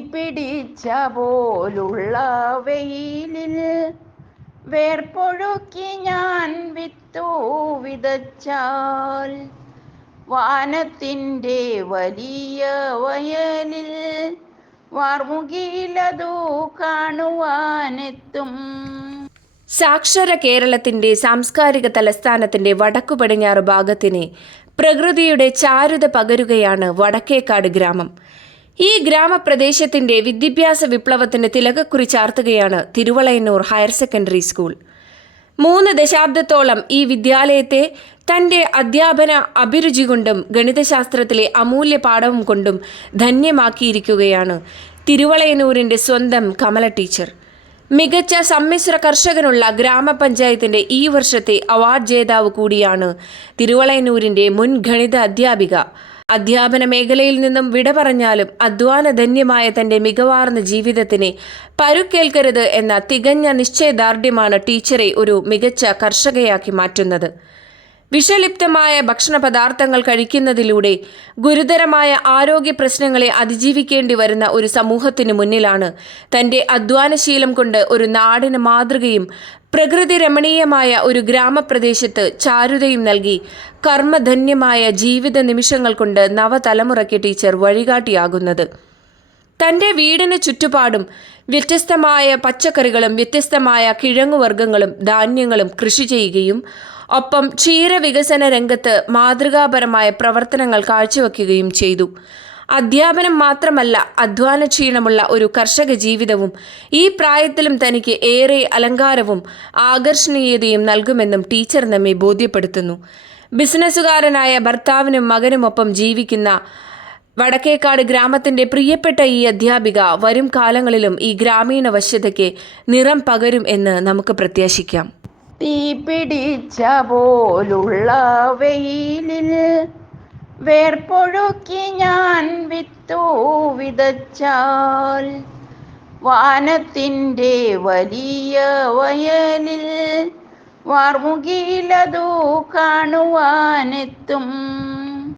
പിടിച്ച പോലുള്ള വെയിലിൽ വേർപ്പൊഴുക്കി ഞാൻ വിത്തു വിതച്ചാൽ വാനത്തിന്റെ വലിയ വയലിൽ വാർമുകിലതു കാണുവാനെത്തും. സാക്ഷര കേരളത്തിന്റെ സാംസ്കാരിക തലസ്ഥാനത്തിന്റെ വടക്കു പടിഞ്ഞാറ് ഭാഗത്തിന് പ്രകൃതിയുടെ ചാരുത പകരുകയാണ് വടക്കേക്കാട് ഗ്രാമം. ഈ ഗ്രാമപ്രദേശത്തിന്റെ വിദ്യാഭ്യാസ വിപ്ലവത്തിന്റെ തിലകക്കുറി ചാർത്തുകയാണ് തിരുവളയന്നൂർ ഹയർ സെക്കൻഡറി സ്കൂൾ. മൂന്ന് ദശാബ്ദത്തോളം ഈ വിദ്യാലയത്തെ തന്റെ അധ്യാപന അഭിരുചി കൊണ്ടും ഗണിതശാസ്ത്രത്തിലെ അമൂല്യ പാഠവും കൊണ്ടും ധന്യമാക്കിയിരിക്കുകയാണ് തിരുവളയനൂരിന്റെ സ്വന്തം കമല ടീച്ചർ. മികച്ച സമ്മിശ്ര കർഷകനുള്ള ഗ്രാമപഞ്ചായത്തിന്റെ ഈ വർഷത്തെ അവാർഡ് ജേതാവ് കൂടിയാണ് തിരുവളയനൂരിന്റെ മുൻ ഗണിത അധ്യാപിക. അധ്യാപന മേഖലയിൽ നിന്നും വിട പറഞ്ഞാലും അധ്വാനധന്യമായ തന്റെ മികവാർന്ന ജീവിതത്തിന് പരുക്കേൽക്കരുത് എന്ന തികഞ്ഞ നിശ്ചയദാർഢ്യമാണ് ടീച്ചറെ ഒരു മികച്ച കർഷകയാക്കി മാറ്റുന്നത്. വിഷലിപ്തമായ ഭക്ഷണ പദാർത്ഥങ്ങൾ കഴിക്കുന്നതിലൂടെ ഗുരുതരമായ ആരോഗ്യ പ്രശ്നങ്ങളെ അതിജീവിക്കേണ്ടി വരുന്ന ഒരു സമൂഹത്തിന് മുന്നിലാണ്. തന്റെ അധ്വാനശീലം കൊണ്ട് ഒരു നാടിന് മാതൃകയും പ്രകൃതി രമണീയമായ ഒരു ഗ്രാമപ്രദേശത്ത് ചാരുതയും നൽകി. കർമ്മധന്യമായ ജീവിത നിമിഷങ്ങൾ കൊണ്ട് നവതലമുറയ്ക്ക് ടീച്ചർ വഴികാട്ടിയാകുന്നത്. തന്റെ വീടിന് ചുറ്റുപാടും വ്യത്യസ്തമായ പച്ചക്കറികളും വ്യത്യസ്തമായ കിഴങ്ങുവർഗങ്ങളും ധാന്യങ്ങളും കൃഷി ചെയ്യുകയും ഒപ്പം ക്ഷീര വികസന രംഗത്ത് മാതൃകാപരമായ പ്രവർത്തനങ്ങൾ കാഴ്ചവെക്കുകയും ചെയ്തു. അധ്യാപനം മാത്രമല്ല അധ്വാനക്ഷീണമുള്ള ഒരു കർഷക ജീവിതവും ഈ പ്രായത്തിലും തനിക്ക് ഏറെ അലങ്കാരവും ആകർഷണീയതയും നൽകുമെന്നും ടീച്ചർ നമ്മെ ബോധ്യപ്പെടുത്തുന്നു. ബിസിനസ്സുകാരനായ ഭർത്താവിനും മകനുമൊപ്പം ജീവിക്കുന്ന വടക്കേക്കാട് ഗ്രാമത്തിന്റെ പ്രിയപ്പെട്ട ഈ അധ്യാപിക വരും കാലങ്ങളിലും ഈ ഗ്രാമീണ വശ്യതയ്ക്ക് നിറം പകരും എന്ന് നമുക്ക് പ്രത്യാശിക്കാം. തീ പിടിച്ച പോലുള്ള വെയിലിൽ വേർപ്പൊഴുക്കി ഞാൻ വിത്തു വിതച്ചാൽ വാനത്തിന്റെ വലിയ വയലിൽ വാർമുകിലതു കാണുവാനെത്തും.